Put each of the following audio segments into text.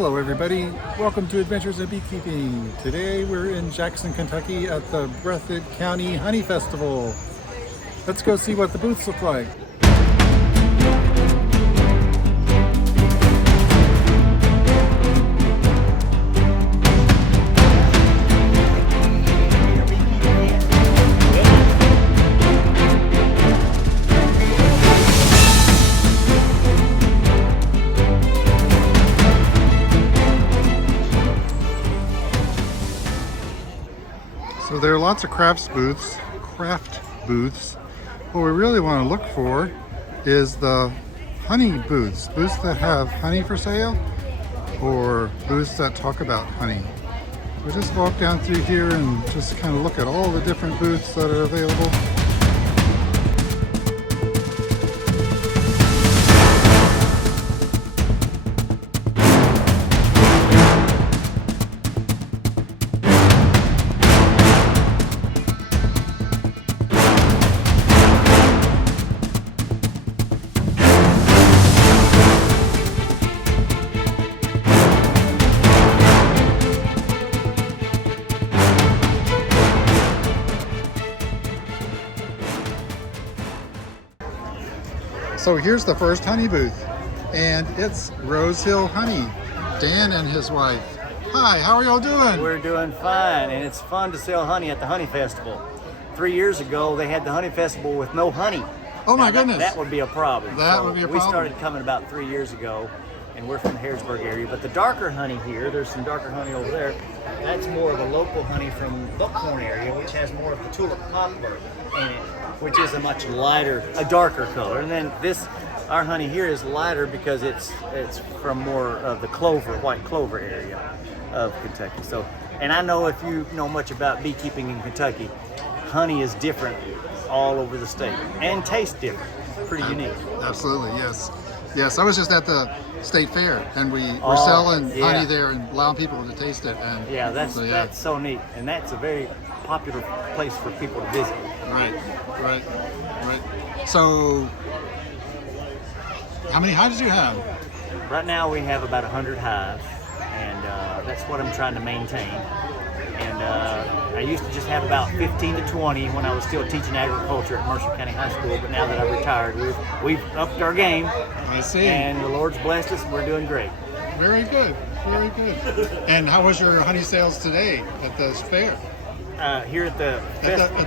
Hello everybody, welcome to Adventures of Beekeeping. Today we're in Jackson, Kentucky at the Breathitt County Honey Festival. Let's go see what the booths look like. So there are lots of craft booths. What we really want to look for is the honey booths that have honey for sale, or booths that talk about honey. We'll just walk down through here and just kind of look at all the different booths that are available. So here's the first honey booth, and it's Rose Hill Honey. Dan and his wife. Hi, how are y'all doing? We're doing fine, and it's fun to sell honey at the Honey Festival. 3 years ago, they had the Honey Festival with no honey. Oh my goodness. That would be a problem. That would be a problem. We started coming about 3 years ago, and we're from the Harrisburg area. But the darker honey here, there's some darker honey over there. That's more of a local honey from Buckhorn area, which has more of the tulip poplar in it, which is a much lighter, a darker color. And then our honey here is lighter because it's from more of the white clover area of Kentucky. So, and I know if you know much about beekeeping in Kentucky, honey is different all over the state and tastes different. Pretty unique. Absolutely, yes. Yes, I was just at the state fair, and we were selling honey there and allowing people to taste it. And yeah, that's so neat, and that's a very popular place for people to visit. Right. So, how many hives do you have? Right now we have about 100 hives, and that's what I'm trying to maintain. And I used to just have about 15 to 20 when I was still teaching agriculture at Mercer County High School, but now that I've retired, we've upped our game. I see. And the Lord's blessed us, and we're doing great. Very good, very good. And how was your honey sales today at the fair? Here at the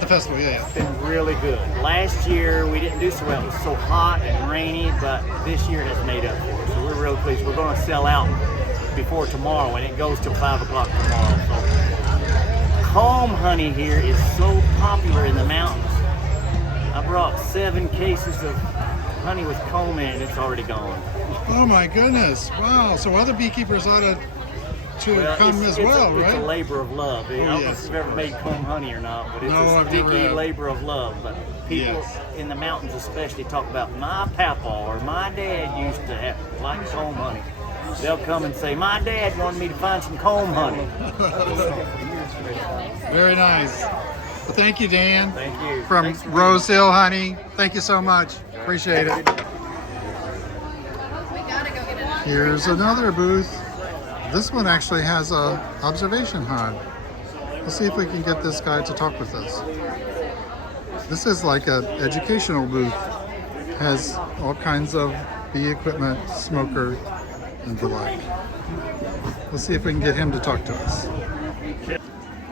festival, yeah. It's been really good. Last year we didn't do so well. It was so hot and rainy, but this year has made up for it. So we're real pleased. We're going to sell out before tomorrow, and it goes till 5 o'clock tomorrow. So comb honey here is so popular in the mountains. I brought 7 cases of honey with comb in it, and it's already gone. Oh my goodness! Wow. So other beekeepers ought to come as well, right? It's a labor of love. I don't know if you've ever made comb honey or not, but it's a sticky labor of love. But people in the mountains especially talk about my papa or my dad used to like comb honey. They'll come and say, my dad wanted me to find some comb honey. Very nice. Well, thank you, Dan. Thank you. From Rose Hill Honey. Thank you so much. Appreciate it. Here's another booth. This one actually has a observation hive. Let's see if we can get this guy to talk with us. This is like an educational booth. Has all kinds of bee equipment, smoker, and the like. Let's see if we can get him to talk to us.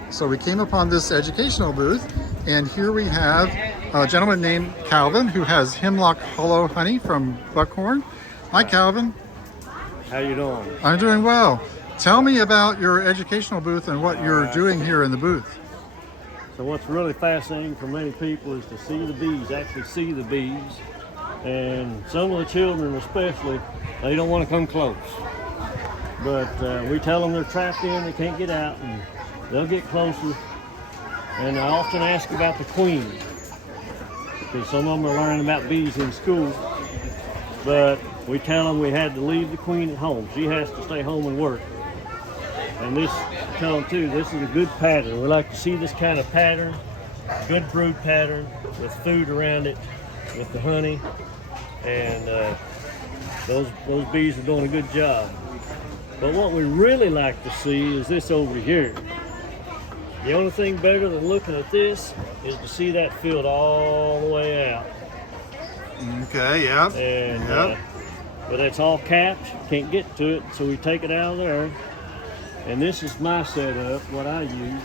So we came upon this educational booth, and here we have a gentleman named Calvin who has Hemlock Hollow honey from Buckhorn. Hi, Calvin. How you doing? I'm doing well. Tell me about your educational booth and what you're doing here in the booth. So what's really fascinating for many people is to see the bees, actually see the bees. And some of the children especially, they don't want to come close. But we tell them they're trapped in, they can't get out, and they'll get closer. And I often ask about the queen, because some of them are learning about bees in school. But we tell them we had to leave the queen at home. She has to stay home and work. And this, tell them too, this is a good pattern. We like to see this kind of pattern, good brood pattern with food around it, with the honey. And those bees are doing a good job. But what we really like to see is this over here. The only thing better than looking at this is to see that field all the way out. Okay, yep. And yep. but it's all capped, can't get to it, so we take it out of there. And this is my setup, what I use.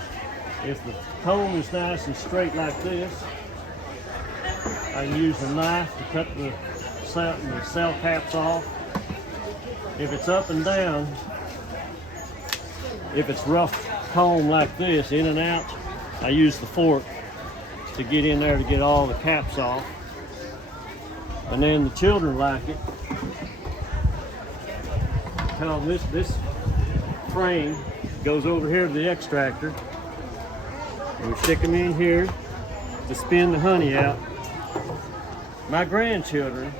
If the comb is nice and straight like this, I can use a knife to cut the cell caps off. If it's up and down, if it's rough comb like this, in and out, I use the fork to get in there to get all the caps off. And then the children like it. Tell them this frame goes over here to the extractor. And we stick them in here to spin the honey out. My grandchildren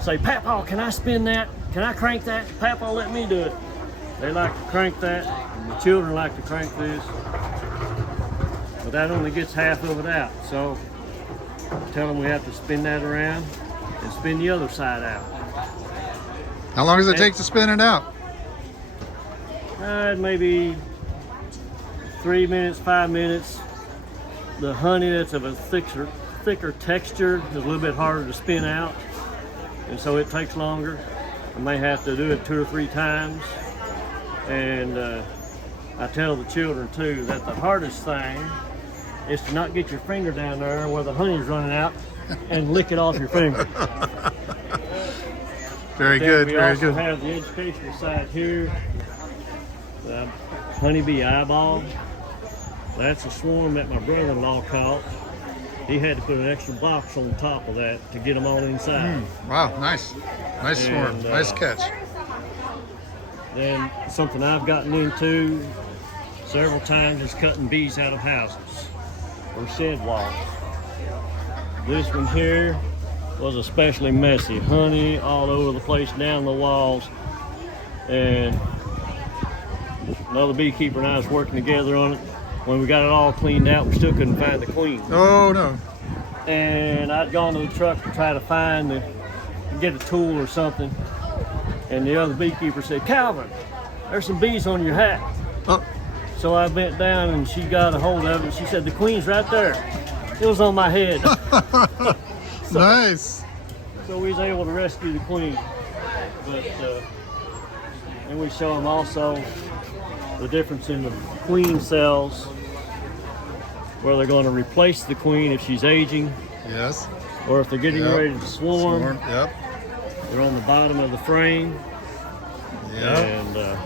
say, "Papa, can I spin that? Can I crank that? Papa, let me do it." They like to crank that, and the children like to crank this. But that only gets half of it out. So tell them we have to spin that around and spin the other side out. How long does it take to spin it out? Maybe 3 minutes, 5 minutes. The honey that's of a thicker texture is a little bit harder to spin out, and so it takes longer. I may have to do it 2 or 3 times. And I tell the children too that the hardest thing is to not get your finger down there where the honey's running out and lick it off your finger. Very good, very good. We also have the educational side here, the honeybee eyeball. That's a swarm that my brother-in-law caught. He had to put an extra box on top of that to get them all inside. Wow, nice. Nice swarm, nice catch. Then something I've gotten into several times is cutting bees out of houses or shed walls. This one here was especially messy. Honey all over the place, down the walls. And another beekeeper and I was working together on it. When we got it all cleaned out, we still couldn't find the queen. Oh no. And I'd gone to the truck to try to get a tool or something. And the other beekeeper said, "Calvin, there's some bees on your hat." Oh. So I bent down and she got a hold of it. And she said, "The queen's right there." It was on my head. Nice. So we was able to rescue the queen. But and we show them also the difference in the queen cells, where they're going to replace the queen if she's aging, Yes. or if they're getting ready to swarm. Yep. They're on the bottom of the frame. Yep. And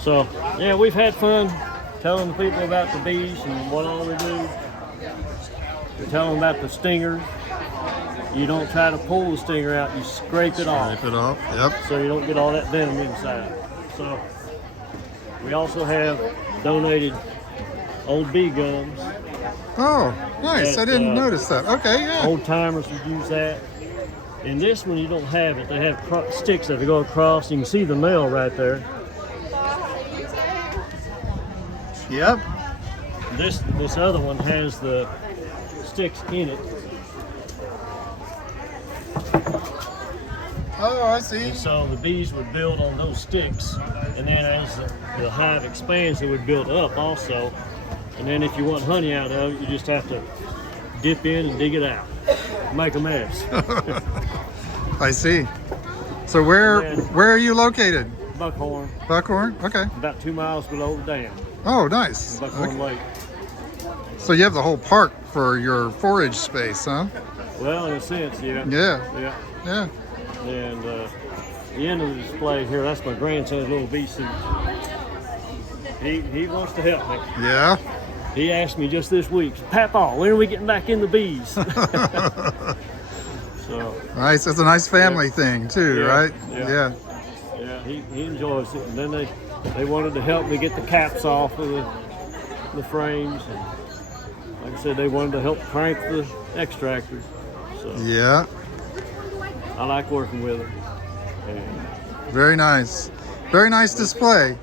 so, yeah, we've had fun telling the people about the bees and what all they do. We tell them about the stingers. You don't try to pull the stinger out, you scrape it off. Scrape it off, yep. So you don't get all that venom inside. So we also have donated old bee gums. Oh, nice. I didn't notice that. Okay, yeah. Old timers would use that. In this one, you don't have it. They have sticks that go across. You can see the nail right there. Yep. This other one has the sticks in it. Oh, I see. And so the bees would build on those sticks, and then as the hive expands, it would build up also. And then if you want honey out of it, you just have to dip in and dig it out. Make a mess. I see. So where are you located? Buckhorn. Buckhorn? Okay. About 2 miles below the dam. Oh, nice. Buckhorn Lake. So you have the whole park for your forage space, huh? Well, in a sense, yeah. Yeah. Yeah. And the end of the display here, that's my grandson's little bee suit. He wants to help me. Yeah. He asked me just this week, "Papa, when are we getting back in the bees?" So Nice. It's a nice family thing too, right? Yeah. Yeah, he enjoys it. And then they wanted to help me get the caps off of the frames. And like I said, they wanted to help crank the extractors. So Yeah. I like working with them. And Very nice. Very nice display.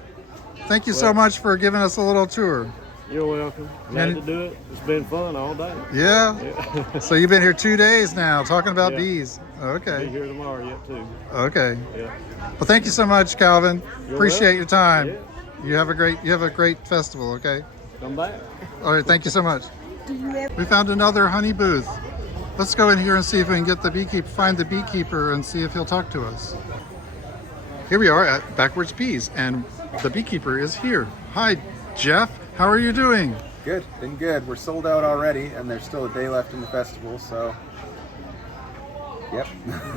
Thank you so much for giving us a little tour. You're welcome. Glad to do it. It's been fun all day. Yeah. Yeah. So you've been here 2 days now talking about Yeah. bees. Be Okay. here tomorrow yet too. Okay. Yeah. Well, thank you so much, Calvin. Appreciate welcome. your time. Yeah. You have a great festival. Okay. Come back. All right. Thank you so much. We found another honey booth. Let's go in here and see if we can get find the beekeeper and see if he'll talk to us. Here we are at Backwoods Bees, and the beekeeper is here. Hi, Jeff. How are you doing? Good, been good. We're sold out already, and there's still a day left in the festival, so yep.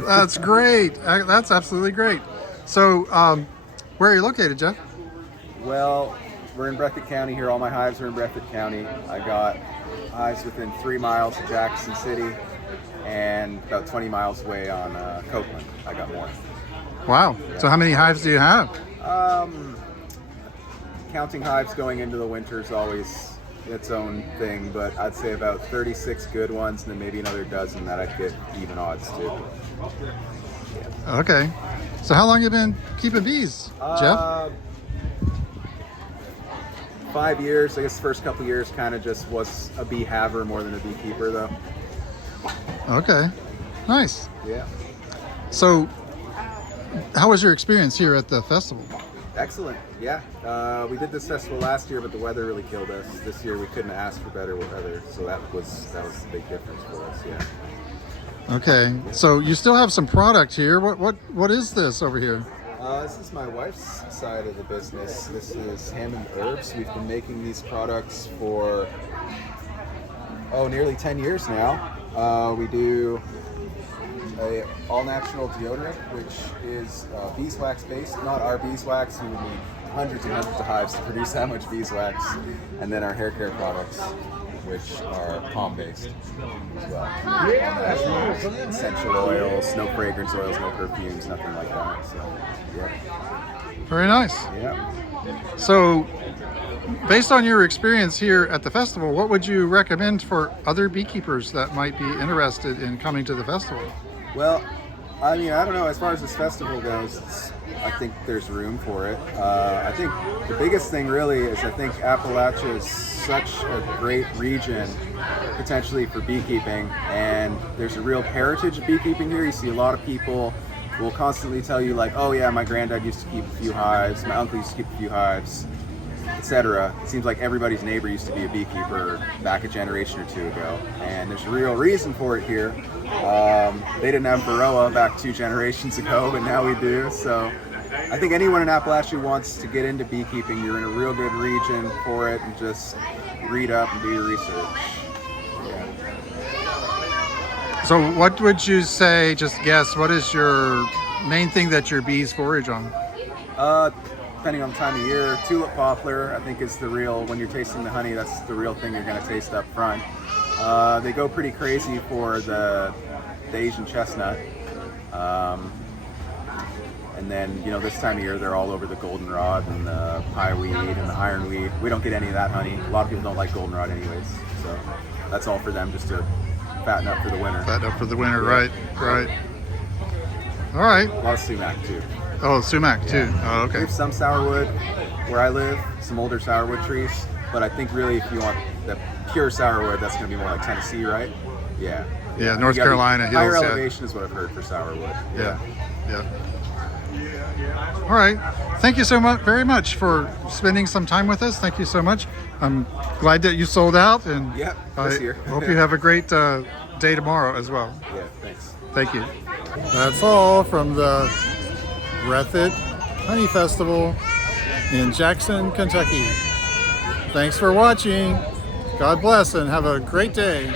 That's great. That's absolutely great. So, where are you located, Jeff? Well, we're in Breathitt County here. All my hives are in Breathitt County. I got hives within 3 miles of Jackson City and about 20 miles away on Copeland. I got more. Wow. So how many hives do you have? Counting hives going into the winter is always its own thing, but I'd say about 36 good ones and then maybe another dozen that I'd get even odds to. Okay. So how long have you been keeping bees, Jeff? 5 years. I guess the first couple years kind of just was a bee haver more than a beekeeper, though. Okay. Nice. Yeah. So how was your experience here at the festival? Excellent. Yeah. We did this festival last year, but the weather really killed us. This year we couldn't ask for better weather, so that was the big difference for us. Yeah. Okay. So you still have some product here. What is this over here? This is my wife's side of the business. This is Hammond Herbs. We've been making these products for nearly 10 years now. We do a all-natural deodorant, which is beeswax based. Not our beeswax. We would need hundreds and hundreds of hives to produce that much beeswax. And then our hair care products, which are palm based as well. All-natural, essential oils, no fragrance oils, no perfumes, nothing like that. So, yeah. Very nice. Yeah. So, based on your experience here at the festival, what would you recommend for other beekeepers that might be interested in coming to the festival? Well, I mean, I don't know. As far as this festival goes, I think there's room for it. I think the biggest thing really is I think Appalachia is such a great region potentially for beekeeping, and there's a real heritage of beekeeping here. You see a lot of people will constantly tell you like, oh yeah, my granddad used to keep a few hives, my uncle used to keep a few hives, etc. It seems like everybody's neighbor used to be a beekeeper back a generation or two ago, and there's a real reason for it here. They didn't have Varroa back 2 generations ago, but now we do. So I think anyone in Appalachia who wants to get into beekeeping, you're in a real good region for it, and just read up and do your research. Yeah. So what would you say, just guess, what is your main thing that your bees forage on? Depending on the time of year, tulip poplar I think is the real, when you're tasting the honey, that's the real thing you're going to taste up front. They go pretty crazy for the Asian chestnut. And then, this time of year, they're all over the goldenrod and the pieweed and the ironweed. We don't get any of that honey. A lot of people don't like goldenrod anyways. So that's all for them, just to fatten up for the winter. Fatten up for the winter, right. All right. A lot of sumac too. Oh, sumac too. Yeah. Oh, We okay. have some sourwood where I live, some older sourwood trees. But I think really if you want the pure sourwood, that's going to be more like Tennessee, right? Yeah. Yeah, North You gotta be Carolina hills. Higher Yeah. elevation is what I've heard for sourwood. Yeah. All right. Thank you so much, very much, for spending some time with us. Thank you so much. I'm glad that you sold out, and Yep, I this year. hope you have a great day tomorrow as well. Yeah, thanks. Thank you. That's all from the Breathitt Honey Festival in Jackson, Kentucky. Thanks for watching. God bless and have a great day.